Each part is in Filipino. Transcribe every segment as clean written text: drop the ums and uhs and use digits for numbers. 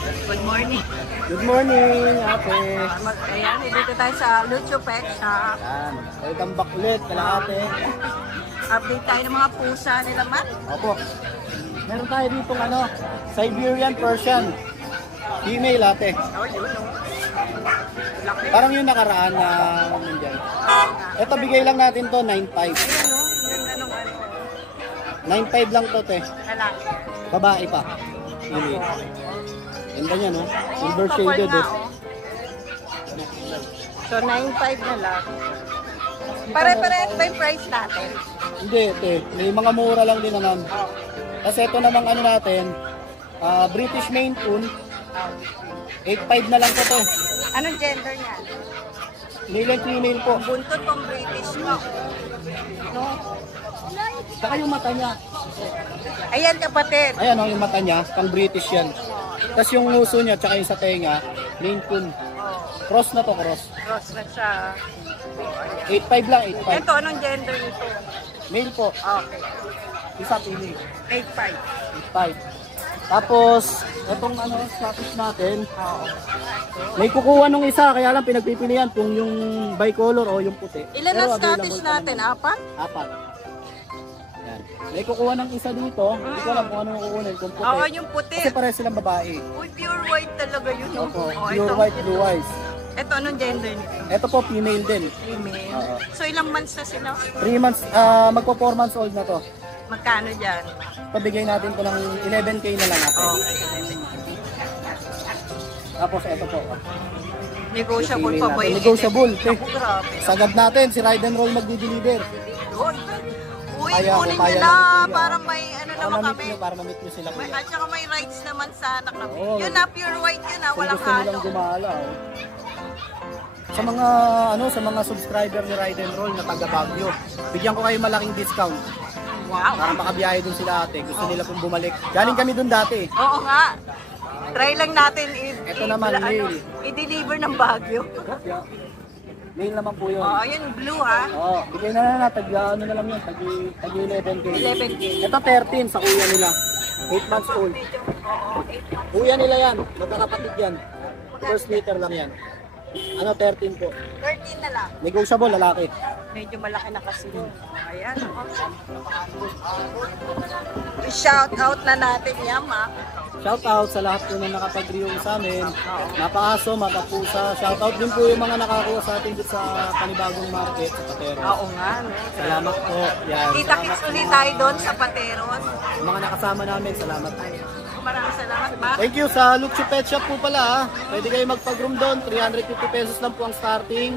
Good morning. Good morning, ate. Ayan, dito tayo sa Lucho Pet Shop. Yan. Welcome back ulit, kalahati. Update tayo ng mga pusa nila, Matt. Opo. Meron tayo dito Siberian Persian. Female, ate. Oh, yun, no. Laki. Parang yung nakaraan na nandiyan. Ito, bigay lang natin to, 9.5. Ayun, no. Ganda nung ano. 9.5 lang to, te. Lalaki. Babae pa. Female. Ganda niya, no? Silver Couple shaded, nga, eh. oh. So, 9.5 na lang. Pare-parehas ba yung price natin? Hindi, te. May mga mura lang din naman. Kasi ito namang ano natin, British Maine Coon. 8.5 na lang to, te. Anong gender niya? Male and female po. Buntot pang British mo. No? Saka yung mata niya. Ayan, kapatid. Ayan o, yung mata niya, pang British yan. Tapos yung nguso niya, tsaka yung sa tenga, Maine Coon. Cross na to, cross. Cross na siya. 8.5 lang, 8.5. Ito, anong gender nito? Male po. Okay. Isa female. 8.5. 8.5. Tapos, itong Scottish natin, may kukuha nung isa, kaya lang pinagpipilian kung yung bicolor o yung puti. Ilan Pero ang available Scottish pa natin? naman. Apat? Apat. Yan. May kukuha ng isa dito, hindi ko alam kung ano yung kukunin, kung puti. Oo, yung puti. Kasi pares silang babae. Uy, pure white talaga yun. No? Opo, Oh, pure ito. white, blue eyes. Ito, anong gender nito? Ito po, female din. Female. Oo. So, ilang months na sila? 3 months, magpo 4 months old na to. Magkano dyan? Pabigay natin to ng 11K na lang natin. Okay. Tapos ito po. Negotiable Female pa ba natin. yun? Negotiable. Ako, grabe. Sagad natin, si Ride and Roll magdi-deliver. Yun. Uy, Kaya, kunin kaya nyo na. namin yan. Para may ano Para naman ma-meet kami. nyo, para ma-meet nyo sila. May, kuya. at saka may rights naman sa anak kami. Oo. Yun na, pure white yun na. Kung Walang gusto halo. nilang gumala. Oh. Sa mga sa mga subscriber ni Ride and Roll na taga Baguio, bigyan ko kayo malaking discount Wow. para makabiyahe dun sila ate. Gusto nila pong bumalik. Galing kami dun dati. Oo nga. Try lang natin Ito naman, male. i-deliver ng Baguio. Mail naman po yun. Oo, yun blue ha. Oo, bigay na ano na lang yun, tagi 11K. 11K. Ito 13 sa kuya nila. 8 months old. Kuya nila yan, magkakapatid yan. First meter lang yan. 13 po. 13 na lang. Negotiable, lalaki. Medyo malaki na kasi. Ayan. I-shout out na natin yan, ha. Shout out sa lahat po na nakapag-review sa amin. Napaaso, mapapusa. Shout out din po yung mga nakakuha sa atin dito sa panibagong market sa Patero. Oo nga, no. Salamat po. Yan. Kita-kits ulit tayo doon sa Pateros. Mga nakasama namin, salamat po. Maraming salamat, ba? Thank you sa Lucho Pet Shop po pala. Pwede kayo magpag-room doon. 350 pesos lang po ang starting.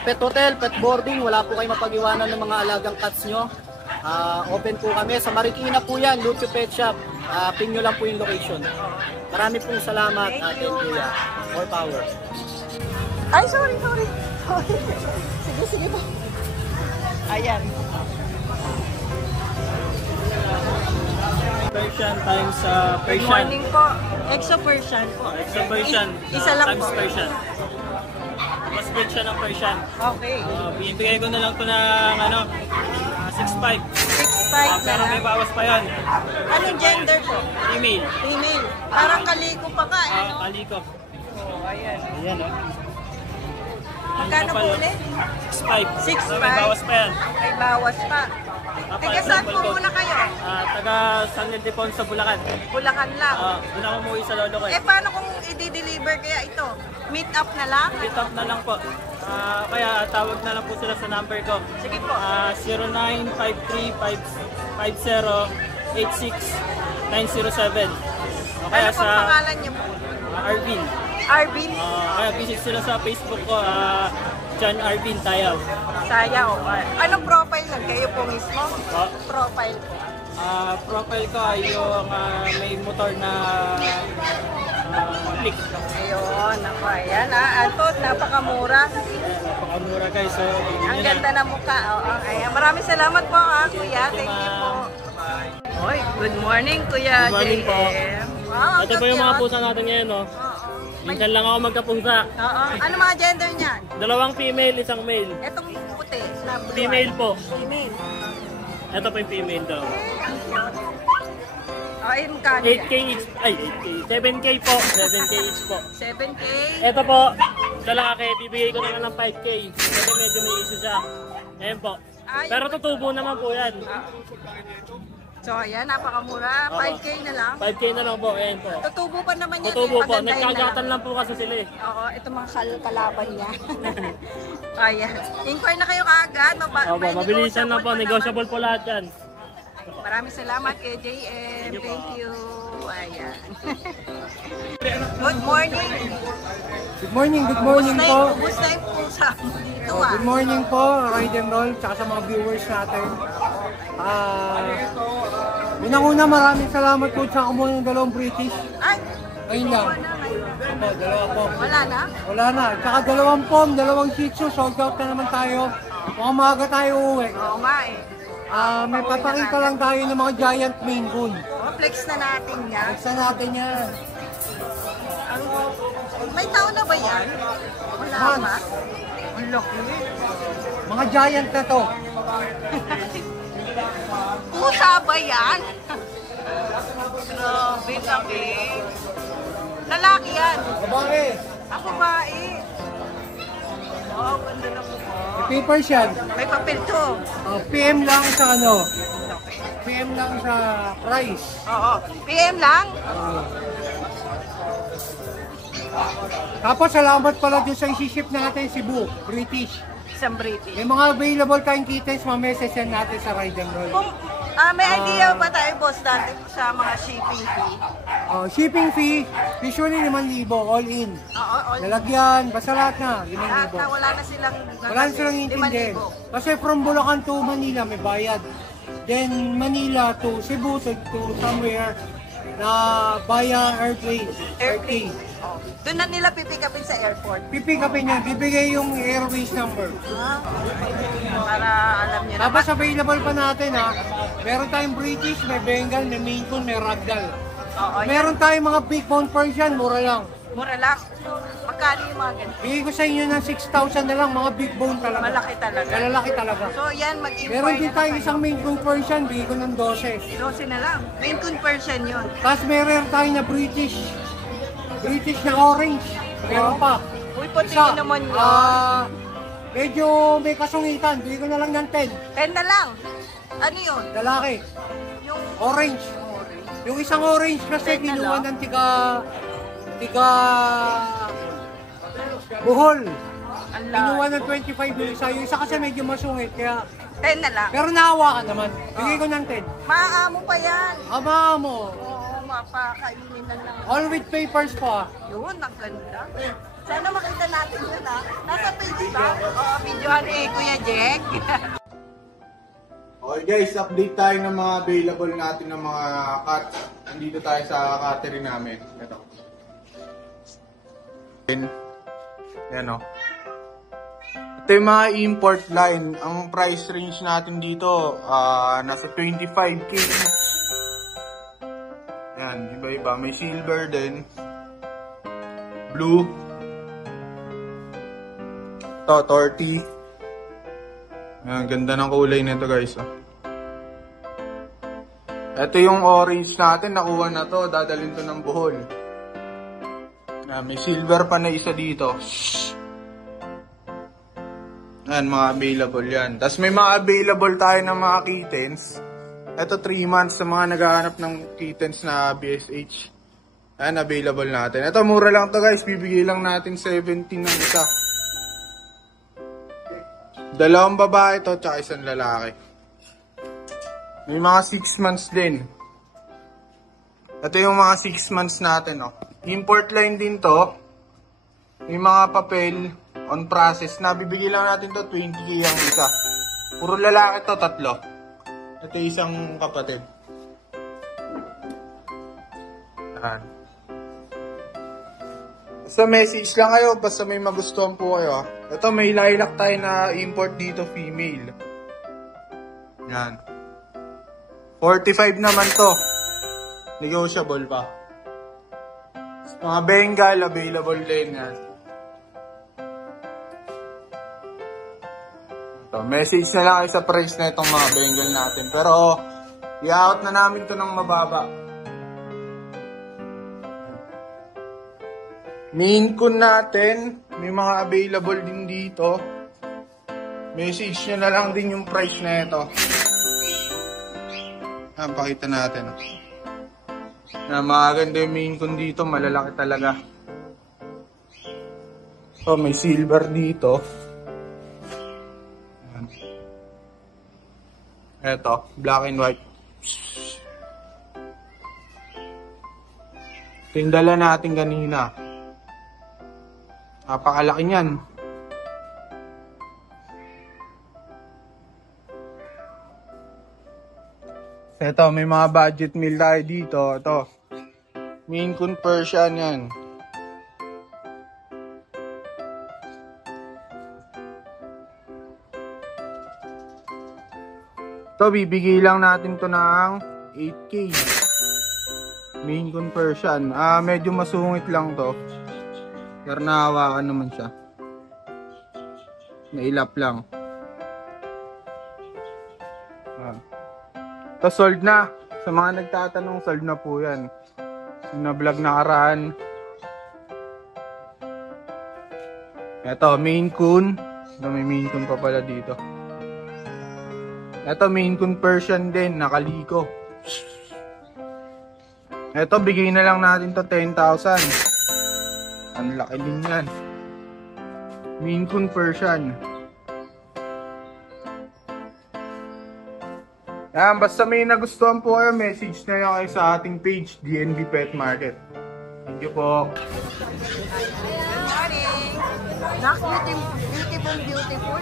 Pet hotel, pet boarding. Wala po kayo mapag-iwanan ng mga alagang cats nyo. Open po kami. Sa Marikina po yan, Lucho Pet Shop. Pin nyo lang po yung location. Marami pong salamat. Ate Kuya. More power. Ay, sorry. Sige po. Ayan. Persian times Good Persian. morning po. Exo Persian po. Exo Persian. Isa lang times po. Persian. Mas big siya ng Persian. Okay. Binibigay ko na lang ito ng 6.5. 6'5" na Pero may lang. bawas pa yan. Anong gender po? Email. Female. Parang kaliko pa ka, eh, no? Kaliko. Ayan. Ayan o. Magkano po ulit? 6.5. 6.5. Pero may bawas pa yan. May bawas pa. Teka, saan po muna kayo? Taga San Ildefonso, Bulacan. Bulacan lang. Doon ako umuwi sa lolo ko. Eh, paano kung i-deliver kaya ito? Meet up na lang? Pick up na lang po. Kaya tawag na lang po sila sa number ko. Sige po. 0953-5086-907. Ano pong pangalan niyo po? Arvin. Arvin? Kaya visit sila sa Facebook ko, John Arvin Tayaw. Sayaw. Anong profile lang? Kayo po mismo? Oh. Profile po. Profile ko ay yung may motor na click. Ayun, ako. Ayan ha. Ato, napakamura. Napakamura guys. So, Ang ganda ng mukha. Oo, ayan. Maraming salamat po ha, kuya. Thank you po. Hoy, good morning, kuya. Good morning po. JM. Wow, Ito po yung mga cute. pusa natin ngayon, no? Oo. Minsan lang ako magkapusa. Oo. Ano mga gender niyan? 2 female, 1 male. Etong puti na blue. Female po. Female. Ito po yung female daw. Ay, magkano 8K each. Ay, 8K. 7K po. 7K each po. 7K. Ito po, sa lalaki, bibigay ko na lang ng 5K. Kasi medyo may issue siya. Ayan po. Pero tutubo naman po yan. So, ayan, napakamura. 5K na lang. 5K na lang po, ayan po. Tutubo pa naman yan. Tutubo po, pagandahin na nagkagatan lang po kasi sila eh. Oo, ito mga kalaban niya. Ayan. Inquire na kayo kaagad. Opo, mabilisan lang po, negotiable po lahat yan. Maraming salamat kay JM. Thank you. Ayan. Good morning. Good morning po. Kumusta yung pusa dito Good morning po, Ride and Roll, tsaka sa mga viewers natin. Unang-una, maraming salamat po sa kumuha ng dalawang British. Ay, Ayun lang. wala na ngayon. Opo, dalawa po. Wala na? Wala na. Tsaka dalawang pom, dalawang Shih Tzu, sold out na naman tayo. Mukhang maaga tayo uuwi. Oo nga eh. May papakita lang tayo ng mga giant Maine Coon. Flex na natin yan. Buksan natin yan. May taon na ba yan? Wala Man. ba? Ang laki. Mga giant na to. Pusa ba yan? Grabe, sabi. Lalaki yan. Babae. Ako babae. Wow, ganda na po. Papers yan. May papel to. PM lang sa ano. PM lang sa price. Oo. PM lang? Tapos salamat pala dun sa isi-ship natin Cebu, British. Isang British. May mga available tayong kittens, mamaya send natin sa Ride and Roll. Kung may idea ba tayo, boss, dati sa mga shipping fee? Shipping fee, usually 5,000 all in. Oo, all. Lalagyan, basta lahat na, Lahat na 5,000. wala na silang Wala na silang intindihin. 5,000. Kasi from Bulacan to Manila may bayad. Then Manila to Cebu to somewhere na via airplane. Airplane. Oh. Doon na nila pipick upin sa airport. Pipick upin niya, bibigay yung airways number. Para alam niyo na. Tapos available pa natin ha. Meron tayong British, may Bengal, may Maine Coon, may Ragdoll. Oo, Meron tayong mga big bone Persian, mura lang. mura lang. Magkano yung mga ganito? Bigay ko sa inyo ng 6,000 na lang, mga big bone talaga. Malaki talaga. Malalaki talaga. So yan, mag-inquire Meron din na tayong kayo. isang Maine Coon Persian, bigay ko ng 12. 12 na lang. Main conversion yun. Tapos meron tayong na British na orange. Meron pa. Uy, puti yun naman yun. Medyo may kasungitan, bigay ko na lang ng 10. 10 na lang. Ano yun? Lalaki, Yung orange. Yung isang orange kasi 10 na kinuha lang? ng tiga Bohol. ang Kinuha lahat. ng 25 yung isa. Yung isa kasi medyo masungit. Kaya, 10 na lang. pero naawa ka naman. Bigay ko ng 10. Maaamo pa yan. Ama mo. Oo, mapakainin na lang. All with papers pa. Yun, ang ganda. Sana makita natin yun ha. Nasa page ba? Oo, videohan eh, Kuya Jack. Okay guys, update tayo ng mga available natin ng mga cats. Nandito tayo sa catering namin. Ito. Yan o. Ito yung mga import line. Ang price range natin dito, nasa 25k. Yan, iba-iba. May silver din. Blue. Ito, 30. Yan, ganda ng kulay nito guys. Ito yung orange natin, nakuha na to, dadalhin to ng Bohol. May silver pa na isa dito. Yan, mga available yan. Tapos may mga available tayo ng mga kittens. Ito 3 months sa mga naghahanap ng kittens na BSH. Yan, available natin. Ito mura lang to guys, bibigay lang natin 17 ng isa. Dalawang babae to, tsaka isang lalaki. May mga 6 months din. Ito yung mga 6 months natin, oh. Import line din to. May mga papel on process na bibigyan lang natin to 20k ang isa. Puro lalaki to, 3. Ito isang kapatid. Yan. Basta message lang kayo, basta may magustuhan po kayo. Ito may lilac tayo na import dito, female. Yan. 45 naman to. Negotiable pa. Mga Bengal, available din yan. So, message na lang kayo sa price na itong mga Bengal natin. Pero, i-out na namin to ng mababa. Maine Coon natin, may mga available din dito. Message nyo na lang din yung price na ito. Pakita natin. Maganda yung Maine Coon dito, malalaki talaga. So, may silver dito. Eto, black and white. Tindala natin kanina. Napakalaki niyan. Eto, may mga budget meal tayo dito. Ito. Maine Coon Persian yan. Ito, bibigay lang natin to ng 8K. Maine Coon Persian. Medyo masungit lang to. Pero nahawakan naman siya. Nailap lang. Ito, sold na. Sa mga nagtatanong, sold na po yan. Yung na-vlog na karaan. Ito, Maine Coon. May Maine Coon pa pala dito. Ito, Maine Coon Persian din, nakaliko. Ito, bigay na lang natin to 10,000. Ang laki din yan. Maine Coon Persian. Yan, basta may nagustuhan po kayo, message na lang kayo sa ating page, DNB Pet Market. Thank you po. Beautiful.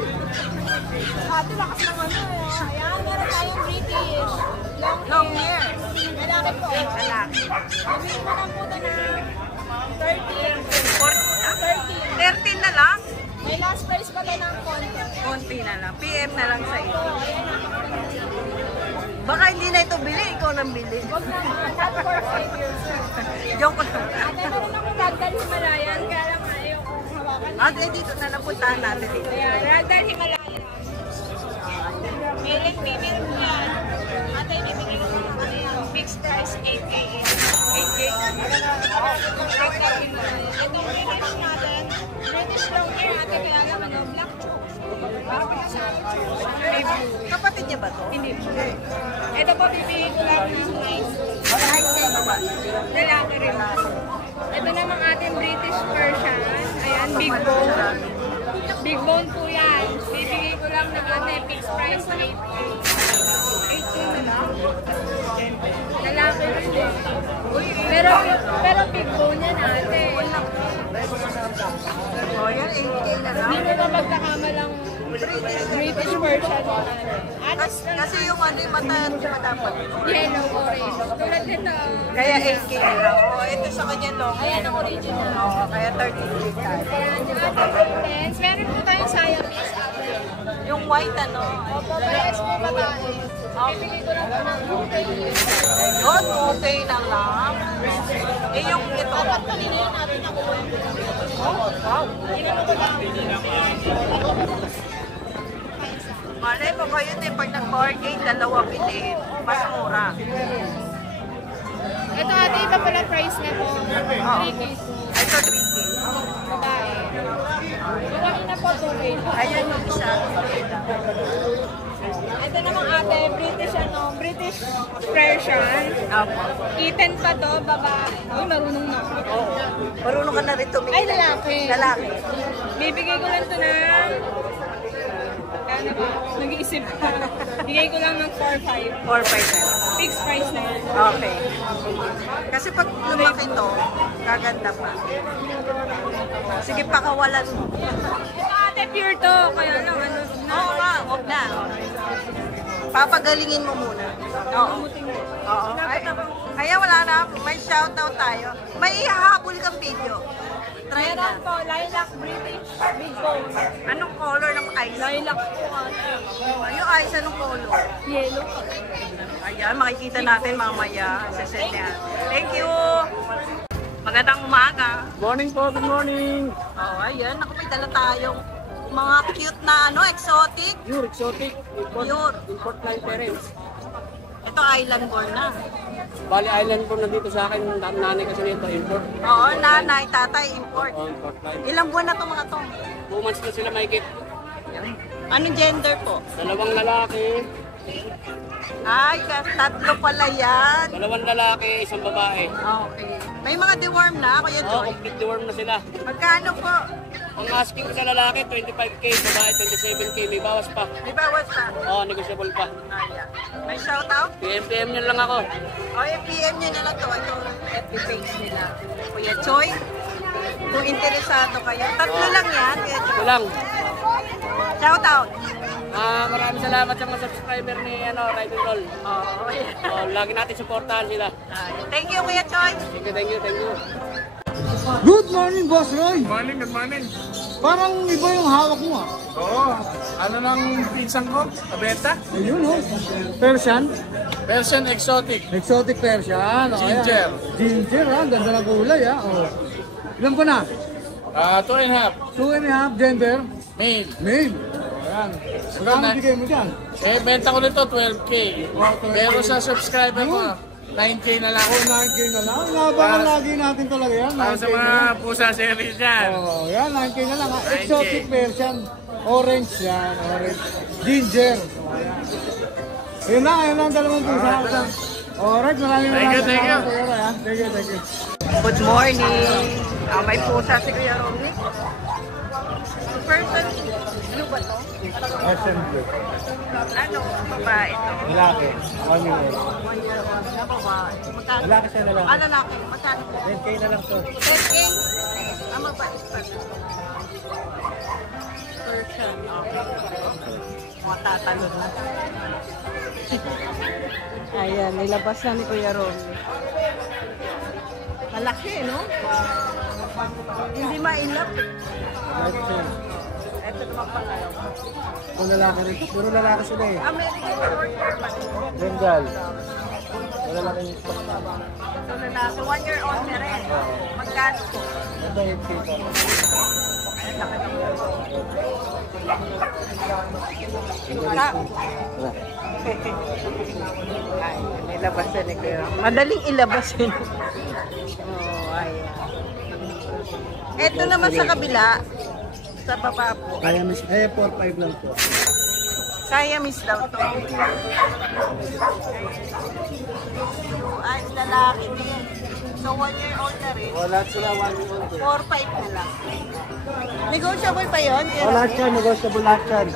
Ate, lakas ng ano eh. Ayan, meron tayong British. Long hair. Lalaki po. Lalaki. Sabihin mo lang po na 13. 13 na lang? May last price pala ng konti. Konti na lang. PM na lang sa iyo. Baka hindi na ito bili, ikaw nang bili. Huwag na po. Not for 5 years. Joke lang. Ate, meron akong ragdoll Himalayan. Kaya lang ayaw kong hawakan. Ate, dito na napuntahan natin dito. Ayan, ragdoll Himalayan. Male and female po yan. Ate, bibigyan ko ng fixed price 8K. 8K? Ragdoll Himalayan. Itong British natin, British long hair ate, kaya lang ano, black choke. May blue. Kapatid niya ba to? Hindi po. Ito po, pipili ko lang ng 9. Kahit kayo ba ba? Lalaki rin. Ito namang ating British Persian. Ayan, big bone. Big bone po yan. Bibigay ko lang ng ate, fixed price 8K. 8K na lang? Lalaki rin din. Pero big bone yan ate. O, yan 8K na lang. Hindi mo na magkakamalang British Persian. Kasi yung ano yung mata dapat. Yellow orange. Tulad nito. Kaya 8K na lang. O, ito sa kanya long. Ayan ang original. Oo, kaya 30K tayo. Ayan, yung ating lens. Meron po tayong Siamese ate. Yung white ano? Opo, parehas po babae. Bibili ko lang po ng 2K. Yun, 2K na lang. Eh, yung ito. Dapat kanina yun natin nakuha. Wow. Malay mo kayo din, pag nag-bargain, dalawa bilhin. Mas mura. Ito ate, iba pala price na to. 3K. Ito 3K. Babae. Babae na po 2K. Ayan yung isa. Ito namang ate, British Persian. Apo. Kitten pa to, babae. Uy, marunong na. Oo. Marunong ka na rin tumingin. Ay, lalaki. Lalaki. Bibigay ko lang to ng... Ano ba? Nag-iisip ka. Bigay ko lang ng 4-5. 4-5 na. Fixed price na yan. Okay. Kasi pag lumaki to, gaganda pa. Sige, pakawalan mo. Ito ate, pure to. Kaya lang, ano. Oo nga, huwag na. Papagalingin mo muna. Oo. Oo. Kaya wala na, may shoutout tayo. May ihahabol kang video. Try na. Meron po, lilac British big bone. Anong color ng eyes? Lilac po ate. Yung eyes, anong color? Yellow. Ayan, makikita natin mamaya. Sasend niya. Thank you! Magandang umaga. Morning po, good morning. Oh, ayan. Naku, may dala tayong mga cute na exotic. Pure exotic. Pure. Import line parents. Ito ito island born na. Bali Island po nandito sa akin, nanay kasi nito, import. Oo, nanay, tatay, import. Oh, import line. Ilang buwan na to mga to? 2 months na sila mahigit. Anong gender po? 2 lalaki, Ay, tatlo pala yan. 2 lalaki, 1 babae. Okay. May mga deworm na, Kuya Oh, Joy. complete deworm na sila. Magkano po? Ang asking ko sa lalaki, 25k, babae 27k, may bawas pa. May bawas pa. Oh, negotiable pa. Ayan. May shoutout? PM nyo lang ako. O, PM nyo na lang to. Ito, FB page nila. Kuya Joy, kung interesado kayo. Tatlo lang yan, Kuya Ito Joy. lang. Shoutout. Maraming salamat sa mga subscriber ni Ride and Roll. Oo, yeah. Oh, lagi natin supportahan sila. Thank you, Kuya Joy. Thank you. Good morning, Boss Roy. Good morning. Parang iba yung hawak mo ah. Oo. Ano ng pinsang ko? Abenta? Ayun oh. Persian. Persian exotic. Exotic Persian. Oh, Ginger. ayan. Ginger ah. Ganda na kulay ah. Oh. Ilan pa na? 2.5. 2.5 gender. Male. Male. Ayan. Magkano bigay mo dyan? Benta ko nito 12k. Pero sa subscriber ko, 9k na lang. Oh, 9K na lang. Nabangan lagi natin talaga yan. Para sa 9K na mga lang. pusa series yan. Oh, yan, 9K na lang. 9K. Exotic Persian. Orange yan. Orange. Ginger. Oh, ayan. Ayun na ang dalawang pusa. Alright, maraming Thank you. Thank you. Good morning. May pusa si Kuya Romney. Person, ano ba to? Ano, babae to? Lalaki. 1 year old. 1 year old na babae. Magkano? Lalaki siya, lalaki. Ah, lalaki. Magkano? 10K na lang to. 10K? Ah, mabait pa. Person, okay. Matatalon na. Ayan, nilabas na ni Kuya Romney. Malaki, no? Hindi mailap. Ito naman pangalawa. Kung lalaki rin. Puro lalaki sila eh. American Shorthair pa. Bengal. Lalaki yung Ito lalaki, 1 year old na rin. Magkano po? ito 8K pa. Ay, nilabas na ni Kuya. Madaling ilabas yun. Oh, ayan. Ito naman sa kabila, sa baba po. Kaya miss, 4-5 lang po. Siamese daw to. Ay, lalaki din. So, 1 year old na rin. Lahat sila 1 year old. 4-5 na lang. Negotiable pa yun? Lahat yan, negotiable lahat yan.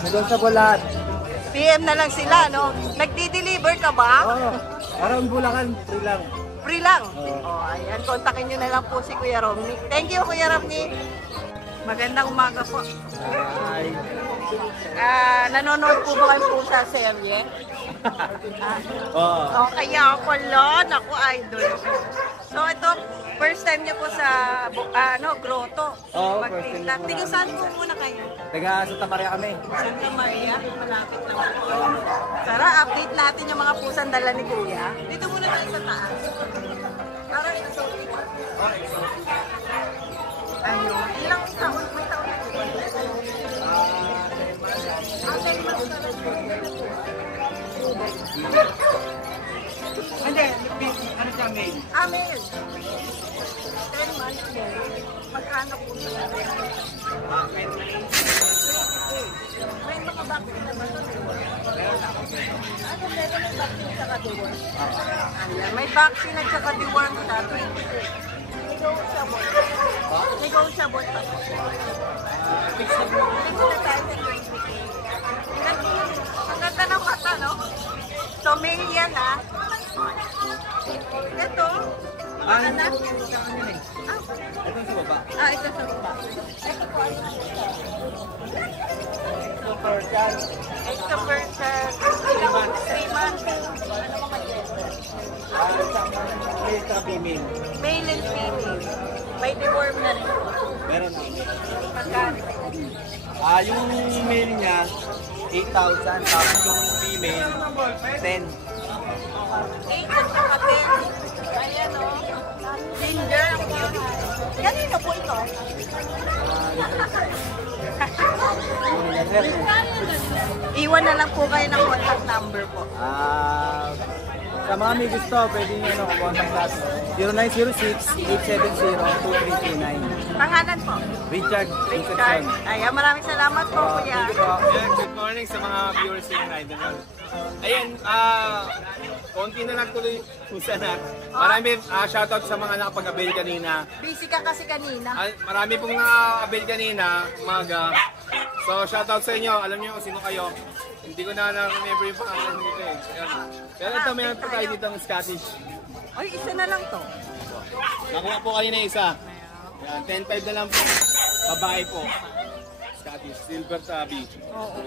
Negotiable lahat. PM na lang sila, no? Nagdi-deliver ka ba? Oo. Parang Bulacan, free lang. Free lang. Oh, ayan. Kontakin nyo na lang po si Kuya Romney. Thank you, Kuya Romney. Magandang umaga po. Ay. Nanonood po ba kayo po sa serye? Oo. Oh, kaya ako, Lord. Ako, idol. So, ito, first time niyo po sa, grotto. Oo, Magtinda. first time na po Tiga saan po muna kayo? Taga Santa Maria kami. Santa Maria, malapit na po. Tara, update natin yung mga pusang dala ni Kuya. Dito muna tayo sa taas. Para ito. Ano, ilang taon? May taon na po. Hindi, ano siya, mail? Amen. 10 months po. Magkano po siya? May mga vaccine na ba ito? Ano, meron ng vaccine sa kadiwan? May vaccine at saka diwan sa 20. Negotiable. Negotiable pa. Fix na tayo sa 20K. Ang ganda ng mata, no? So, mail yan, ha? Ito. Anak. Ito sa baba. Ito sa baba. Ito po. Ito Persian. 3 months. Ano mga gender? Male sa female. Male and female. May deworm na rin. Meron. Magkano? Yung male niya, 8,000. Tapos yung female, 10. 8 at saka 10. Ayan, o. Ginger. Kanino po ito? Iwan na lang po kayo ng contact number po. Sa mga may gusto, pwede nyo contact us. 0906-870-2329. Pangalan po? Richard. Richard. Ayan, maraming salamat po, kuya. Good morning sa mga viewers ng Idol. Ayan, konti na lang tuloy sana. Marami shoutout sa mga nakapag-avail kanina. Busy ka kasi kanina. Marami pong nakapag-avail kanina, umaga. So shoutout sa inyo, alam niyo kung sino kayo. Hindi ko na remember yung pangalan nito eh. Ayan. Pero ito, mayroon po tayo dito ng Scottish. Ay, isa na lang to. Nakuha po kayo na isa. Ayan, 10.5 na lang po. Babae po. Scottish, silver tabi. Oo.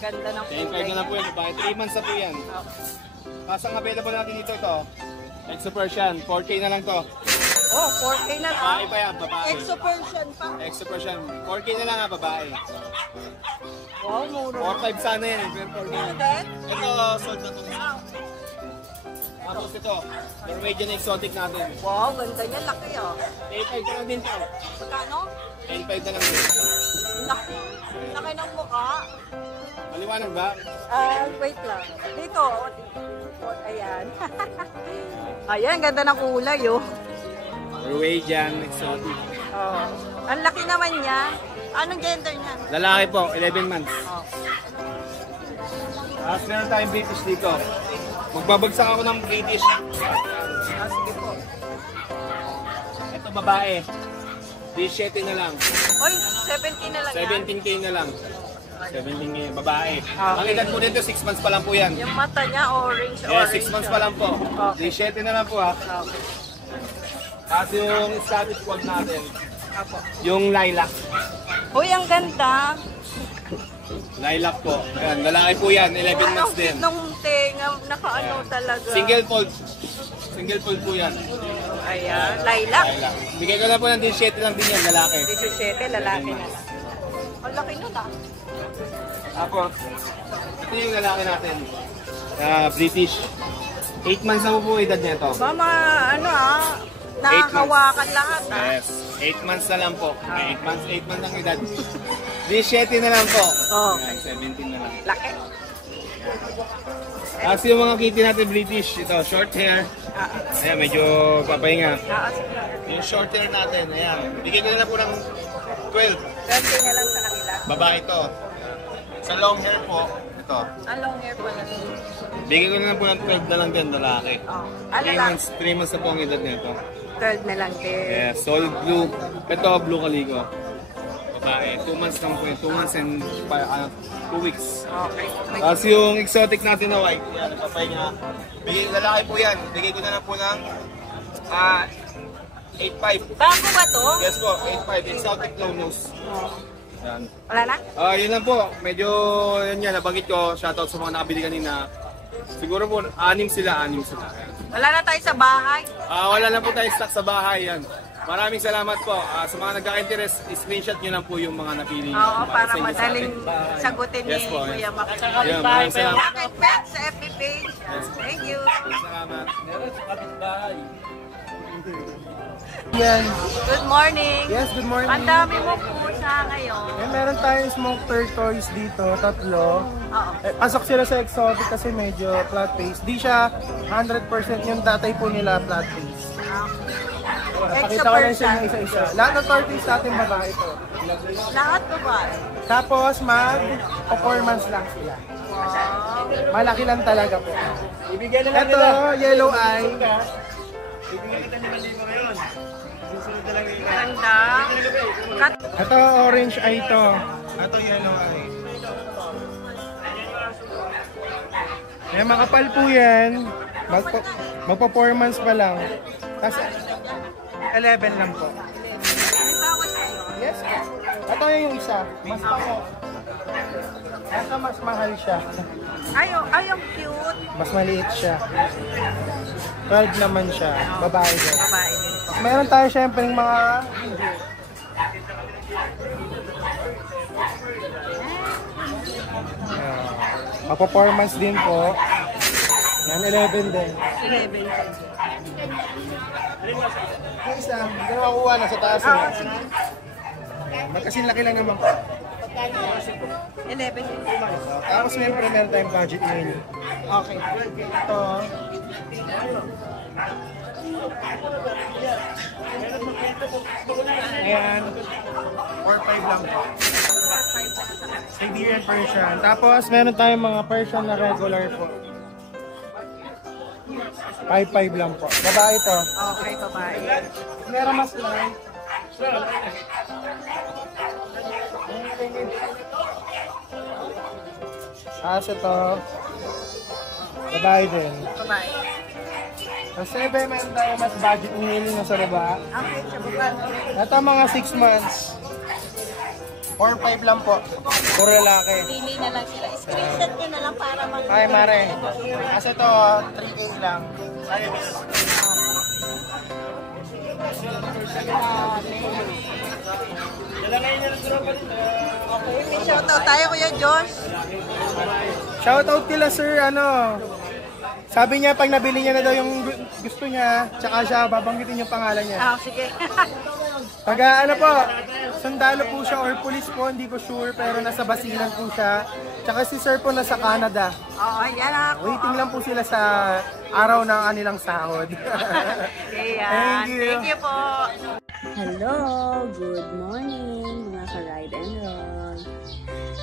Ganda ng 10.5 na lang po yan, babae. 3 months na po yan. Kaso ang available natin dito ito. Exo Persian, 4K na lang to. Oh, 4K na lang. Babae pa yan, babae. Exo Persian pa. Exo Persian, 4K na lang ha, babae. Wow, mura. 4.5 sana yan, pero 4K. Ano din? Ito, sold na to. Tapos ito, Norwegian exotic natin. Wow, ganda niya. Laki oh. 8.5 na lang din to. Magkano? 8.5 na lang din. Laki. Laki ng mukha. Maliwanag ba? Wait lang. Dito. Oh, ayan. Ayan, ganda ng kulay oh. Norwegian exotic. Oh. Ang laki naman niya. Anong gender niya? Lalaki po, 11 months. Oh. Tapos meron tayong British dito. Magbabagsak ako ng British. Sige po. Ito babae. 17 na lang. Oy, 17 na lang yan. 17K na lang. 17K, babae. Okay. Ang edad po nito, 6 months pa lang po yan. Yung mata niya, orange. Yeah, 6 months pa lang po. Okay. 17 na lang po ha. Okay. Tapos yung Scottish Fold natin. Yung lilac. Uy, ang ganda. Lilac po. Ayan, lalaki po yan, 11 months din. Nung tenga, nakaano talaga. Single fold. Single fold po yan. Ayan, lilac. Lilac. Bigay ko na po ng 17 lang din yan, lalaki. 17, lalaki na lang. Ang laki nun ah. Tapos, ito yung lalaki natin. British. 8 months na po edad nito. Mama, ano ah, nakahawakan lahat ah. Yes. 8 months na lang po. 8 months ang edad. 17 na lang po. Oh. Ayan, 17 na lang. Laki. Tapos yung mga kitty natin British, ito, short hair. Ayan, medyo papahinga. Yung short hair natin, ayan. Bigay ko na po ng 12. 20 na lang sa kanila. Babae ito. Sa long hair po, ito. Ang long hair pala. Bigay ko na po ng 12 na lang din, lalaki. Oh. 3 months na po ang edad nito. 12 na lang din. Yes, solid blue. Ito, blue calico. Babae, 2 months lang po yun. 2 months and 2 weeks. Okay. Tapos yung exotic natin na white, yan, nagpapahinga. Bigay, lalaki po yan. Bigay ko na lang po ng 8.5. Bago ba to? Yes po, 8.5. Exotic low nose. Yan. Wala na? Yun lang po. Medyo, yan yan, nabanggit ko. Shoutout sa mga nakabili kanina. Siguro po, 6 sila. Yan. Wala na tayo sa bahay. Wala na po tayo stock sa bahay. Yan. Maraming salamat po. Sa mga nagka-interest, screenshot nyo lang po yung mga napili nyo. Oo, para sa inyo sa madaling akin. sagutin ni Yes po, yes. Kuya Mac. Yan, maraming salamat. Bakit pet sa FB page? Thank you. Salamat. Yan. Good morning. Yes, good morning. Ang dami mo po sa ngayon. Meron tayong smoked turquoise dito, tatlo. Oo. Pasok sila sa exotic kasi medyo flat face. Di siya 100% yung tatay po nila flat face. Pakita ko lang sa inyo isa-isa. Lahat ng tortoise natin babae ito. Lahat ba ba? Tapos mag-performance lang sila. Malaki lang talaga po. Ibigay Ito, yellow eye. Ganda. Kat Ito, orange eye ito. Ito, yellow eye. Yan, makapal po yan. Mag-performance pa lang. Tapos, 11 lang po. may bawas kayo. Yes po. Ito yung isa. Mas pako. Ito mas mahal siya. Ay, ang cute. Mas maliit siya. 12 naman siya. Babae din. Babae. Meron tayo syempre yung mga performance din po. Yan, 11 din. 11. Yung isa, hindi na makuha na sa taas. Oo, sige. Magkasin laki lang naman po. 11. Tapos meron tayong budget menu. Okay. Ito. Ayan. 4-5 lang po. Siberian Persian. Tapos meron tayong mga Persian na regular po. 5-5 lang po. Babae to. Okay, babae. Meron mas lang. Ito. Babae din. Babae. Kasi meron tayong mas budget meal na sa baba. Okay, siya babae. Ito mga 6 months. 4-5 lang po. Puro lalaki. Pili na lang sila. Screenshot nyo na lang para mag- Ay, mare. Kasi ito, 3K lang. Okay, may shoutout tayo, Kuya Josh. Shoutout kila sir, sabi niya pag nabili niya na daw yung gusto niya, tsaka siya babanggitin yung pangalan niya. Sige. Taga po, sundalo po siya or police po, hindi ko sure, pero nasa Basilan po siya. Tsaka si sir po nasa Canada. Oo, yan ako. Waiting lang po sila sa araw ng kanilang sahod. Ayan. Thank you po. Hello! Good morning mga ka-ride and roll.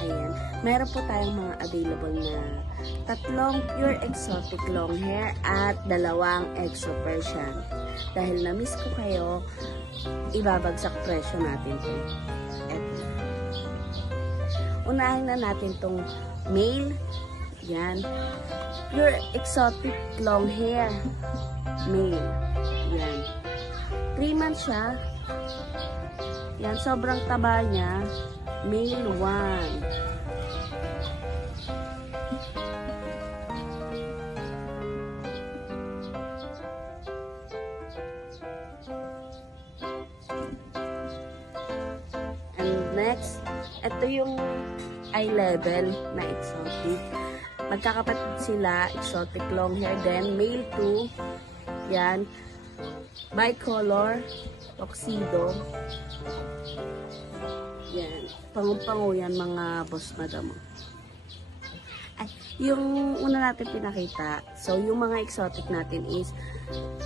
Ayan, meron po tayong mga available na 3 pure exotic long hair at 2 exo Persian. Dahil na-miss ko kayo, ibabagsak presyo natin po. Eto. Unahin na natin tong male. Yan. Pure exotic long hair. Male. Yan. 3 months siya. Yan, sobrang taba niya. Male 1. And next, ito yung eye level na exotic. Magkakapatid sila, exotic long hair din. Male 2. Yan. Bicolor, tuxedo. Yan. Pangu-pangu yan mga boss madam. Ay, yung una natin pinakita, so yung mga exotic natin is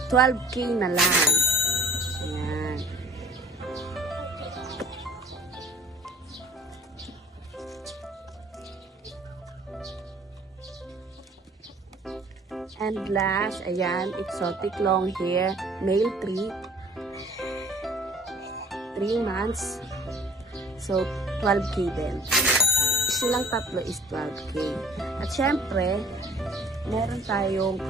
12K na lang. Ayan. And last, ayan, exotic long hair, male 3. 3 months. So, 12K din. Silang tatlo is 12K. At syempre, meron tayong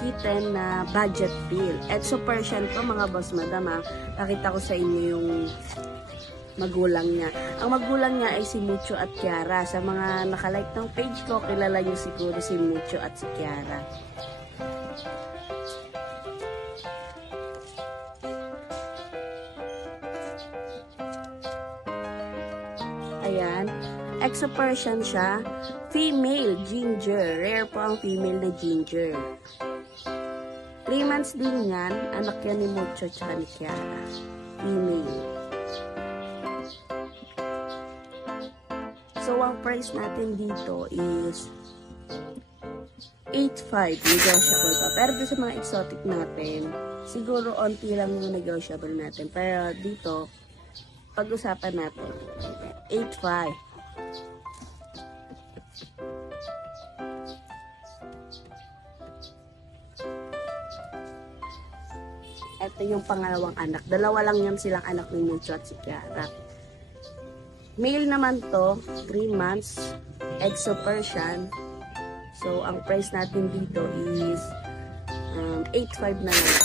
kitten na budget deal. Exo Persian to mga boss madam ha. Pakita ko sa inyo yung magulang niya. Ang magulang niya ay si Mucho at Kiara. Sa mga nakalike ng page ko, kilala niyo siguro si Mucho at si Kiara. Ayan. Exo Persian siya. Female ginger. Rare po ang female na ginger. 3 months din yan. Anak yan ni Mucho at ni Kiara. Female. So, ang price natin dito is 8.5 negotiable pa. Pero sa mga exotic natin, siguro onti lang yung negotiable natin. Pero dito, pag-usapan natin, 8.5. Ito yung pangalawang anak. 2 lang yan silang anak ni Mucho at si Kiara. Male naman to, 3 months, Exo Persian. So, ang price natin dito is 8.5 na lang.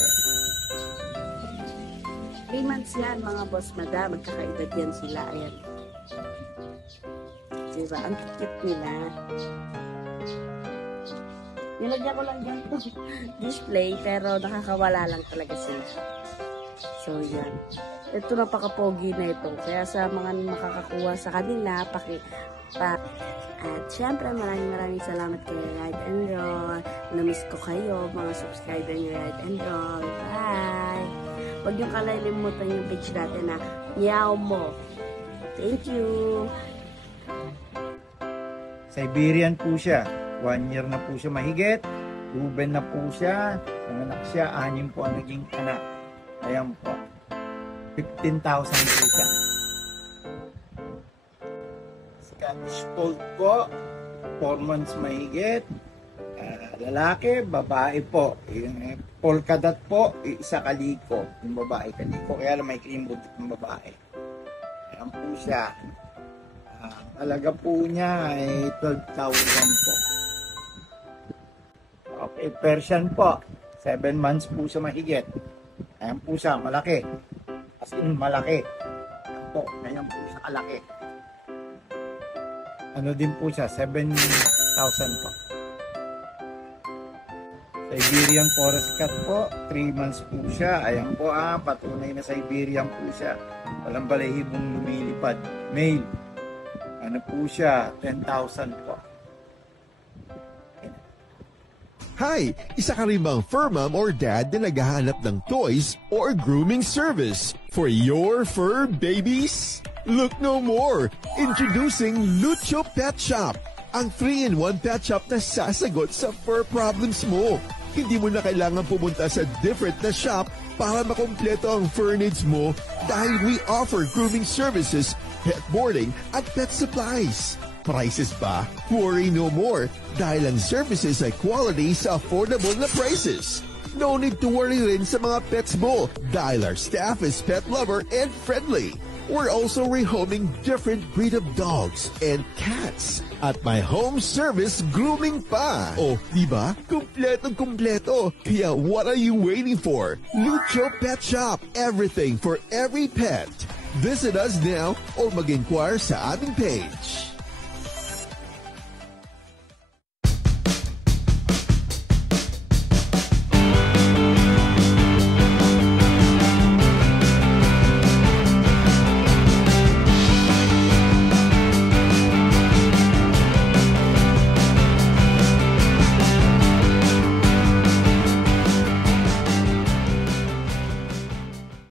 3 months yan, mga boss madam. Magkakaedad yan sila. Ayan. Diba? Ang cute nila. Nilagyan ko lang dyan display, pero nakakawala lang talaga sila. So, yan. Ito napaka-pogi na ito. Kaya sa mga makakakuha sa kanila, at syempre, maraming salamat kay Ride and Roll. Na-miss ko kayo, mga subscriber ni Ride and Roll. Bye! Huwag niyong kalilimutan yung page natin na Meow Mo. Thank you. Siberian po siya. 1 year na po siya mahigit. Proven na po siya. Nanganak siya. 6 po ang naging anak. Ayan po. 15,000 po siya. Scottish Fold po. 4 months mahigit. Lalaki, babae po. Yung polka dot po, isa kaliko. Yung babae kaliko. Kaya lang may cream butik ng babae. Ayan po siya. Talaga po niya ay 12,000 po. Okay, Persian po. 7 months po siya mahigit. Ayan po siya, malaki. As in, malaki. Ayan po, ayan po siya kalaki. Ano din po siya, 7,000 po. Siberian Forest Cat po, 3 months po siya. Ayan po patunay na Siberian po siya. Walang balahibong lumilipad. Male. Ano po siya, 10,000 po. Hi! Isa ka rin bang fur mom or dad na naghahanap ng toys or grooming service for your fur babies? Look no more! Introducing Lucho Pet Shop, ang 3-in-1 pet shop na sasagot sa fur problems mo. Hindi mo na kailangan pumunta sa different na shop para makompleto ang fur needs mo dahil we offer grooming services, pet boarding at pet supplies. Prices ba? Worry no more dahil ang services ay quality sa affordable na prices. No need to worry rin sa mga pets mo dahil our staff is pet lover and friendly. We're also rehoming different breed of dogs and cats at my home service grooming pa. Oh, diba? Kumpletong-kumpleto. Kaya what are you waiting for? Lucho Pet Shop. Everything for every pet. Visit us now or mag-inquire sa aming page.